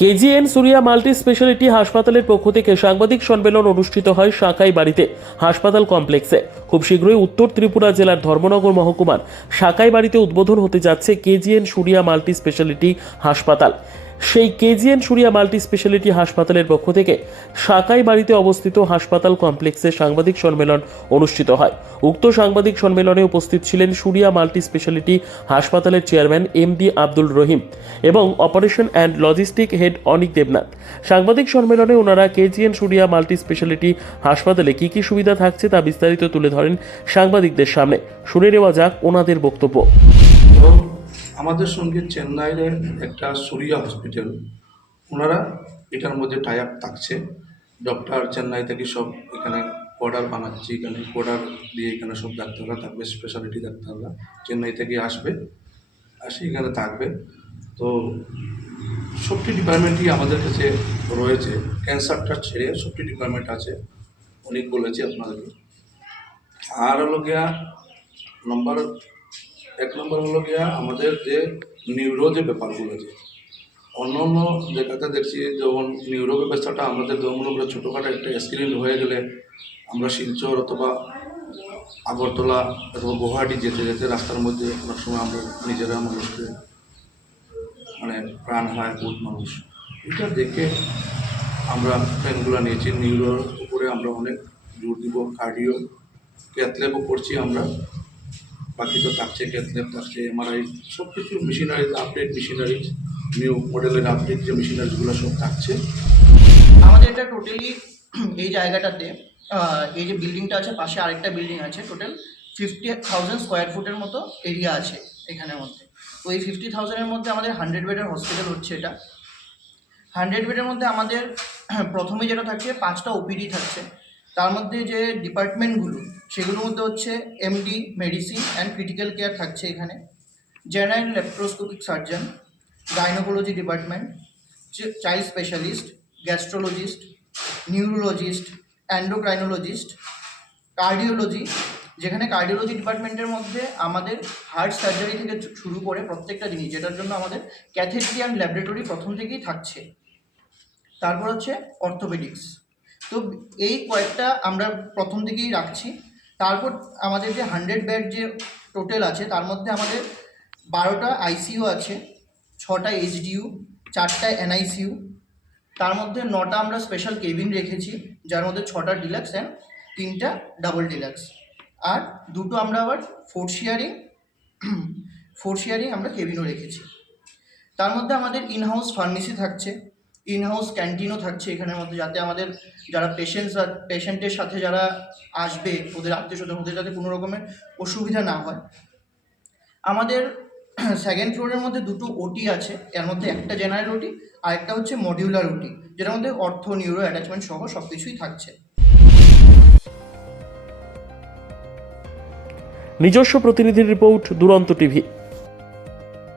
KGN Surya multi speciality হাসপাতালের পক্ষ থেকে সাংবাদিক সম্মেলন অনুষ্ঠিত হয় সাকাই বাড়িতে, হাসপাতাল কমপ্লেক্সে। খুব শীঘ্রই উত্তর ত্রিপুরা জেলার ধর্মনগর মহকুমার সাকাই বাড়িতে উদ্বোধন হতে যাচ্ছে কেজিএন সুরিয়া মাল্টি স্পেশালিটি হাসপাতাল। সেই কেজিএন সুরিয়া মাল্টি স্পেশালিটি হাসপাতালের পক্ষ থেকে সাকাই বাড়িতে অবস্থিত হাসপাতাল কমপ্লেক্সে সাংবাদিক সম্মেলন অনুষ্ঠিত হয়। উক্ত সাংবাদিক সম্মেলনে উপস্থিত ছিলেন সুরিয়া মাল্টি স্পেশালিটি হাসপাতালের chairman M D Abdul Rahim এবং operation and logistic head Anik Debnath. সাংবাদিক সম্মেলনে ওনারা কেজিএন সুরিয়া মাল্টি স্পেশালিটি হাসপাতালে কী কী সুবিধা থাকছে তা বিস্তারিত তুলে ধরেন সাংবাদিকদের সামনে। শুনে নেওয়া যাক ওনাদের বক্তব্য। আমাদের সঙ্গে চেন্নাইয়ের একটা সুরিয়া হসপিটাল ওনারা এটার মধ্যে টাই আপ থাকছে। ডক্টর চেন্নাই থেকে সব এখানে কোয়ার্ডার বানাচ্ছে, এখানে কোয়ার্ডার দিয়ে এখানে সব ডাক্তাররা থাকবে স্পেশালিটি ডাক্তাররা চেন্নাই থেকে আসবে, আসে এখানে থাকবে। তো সবটি ডিপার্টমেন্টই আমাদের কাছে রয়েছে। ক্যান্সারটা ছেড়ে সবটি ডিপার্টমেন্ট আছে, অনেক বলেছি আপনাদেরকে। আর হলো গিয়া নম্বর এক নম্বর হলো গিয়া আমাদের যে নিউরো যে ব্যাপারগুলো আছে অন্য অন্য জায়গাতে দেখছি যেমন নিউরো ব্যবস্থাটা আমাদের যেমন আমরা ছোটোখাটো একটা অ্যাক্সিডেন্ট হয়ে গেলে আমরা শিলচর অথবা আগরতলা অথবা গুয়াহাটি যেতে যেতে রাস্তার মধ্যে অনেক সময় আমরা নিজেরা মানুষকে মানে প্রাণ হায় বহুত মানুষ। এটা দেখে আমরা ট্রেনগুলো নিয়েছি নিউরোর উপরে আমরা অনেক জোর দিব কার্ডিও ক্যাথলেবও করছি আমরা। বাকি তো থাকছে ক্যাথলেব থাকছে এমআরআই সব কিছু মেশিনারি আপডেট মেশিনারি নিউ মডেলের আপডেট যে মেশিনারিগুলো সব থাকছে। আমাদের এটা টোটালি এই জায়গাটাতে এই যে বিল্ডিংটা আছে, পাশে আরেকটা বিল্ডিং আছে টোটাল ফিফটি থাউজেন্ড স্কোয়ার ফুটের মতো এরিয়া আছে এখানের মধ্যে। তো এই ফিফটি থাউজেন্ডের মধ্যে আমাদের হান্ড্রেড বেডের হসপিটাল হচ্ছে এটা। হান্ড্রেড বেডের মধ্যে আমাদের, প্রথমে যেটা থাকছে, পাঁচটা ওপিডি থাকছে। তার মধ্যে যে ডিপার্টমেন্টগুলো, সেগুলোর মধ্যে হচ্ছে MD medicine and critical care থাকছে এখানে। General laparoscopic surgeon gynaecology department child specialist gastrologist neurologist endocrinologist cardiology যেখানে কার্ডিওলজি ডিপার্টমেন্টের মধ্যে আমাদের হার্ট সার্জারি থেকে শুরু করে প্রত্যেকটা জিনিস, যেটার জন্য আমাদের ক্যাথেট্রি অ্যান্ড ল্যাবরেটরি প্রথম থেকেই থাকছে। তারপর হচ্ছে অর্থোপেডিক্স তো এই কয়েকটা আমরা প্রথম থেকেই রাখছি। তারপর আমাদের যে হান্ড্রেড বেড যে টোটাল আছে, তার মধ্যে আমাদের বারোটা আইসিইউ আছে, ছটা এইচডিইউ চারটা এনআইসিইউ তার মধ্যে নটা আমরা স্পেশাল কেবিন রেখেছি, যার মধ্যে ছটা ডিলাক্স অ্যান্ড তিনটা ডাবল ডিলাক্স আর দুটো আমরা আবার ফোর শেয়ারিং ফোর শেয়ারিং আমরা কেবিনও রেখেছি। তার মধ্যে আমাদের ইনহাউস ফার্মেসি থাকছে ইনহাউস ক্যান্টিনও থাকছে এখানের মধ্যে, যাতে আমাদের যারা পেশেন্টস পেশেন্টের সাথে যারা আসবে, ওদের আত্মীয় স্বজন ওদের যাতে কোনো রকমের অসুবিধা না হয়। আমাদের সেকেন্ড ফ্লোরের মধ্যে দুটো ওটি আছে, এর মধ্যে একটা জেনারেল ওটি আর একটা হচ্ছে মডিউলার ওটি যেটার মধ্যে অর্থ নিউরো অ্যাটাচমেন্ট সহ সব কিছুই থাকছে। নিজস্ব প্রতিনিধির রিপোর্ট দুরন্ত টিভি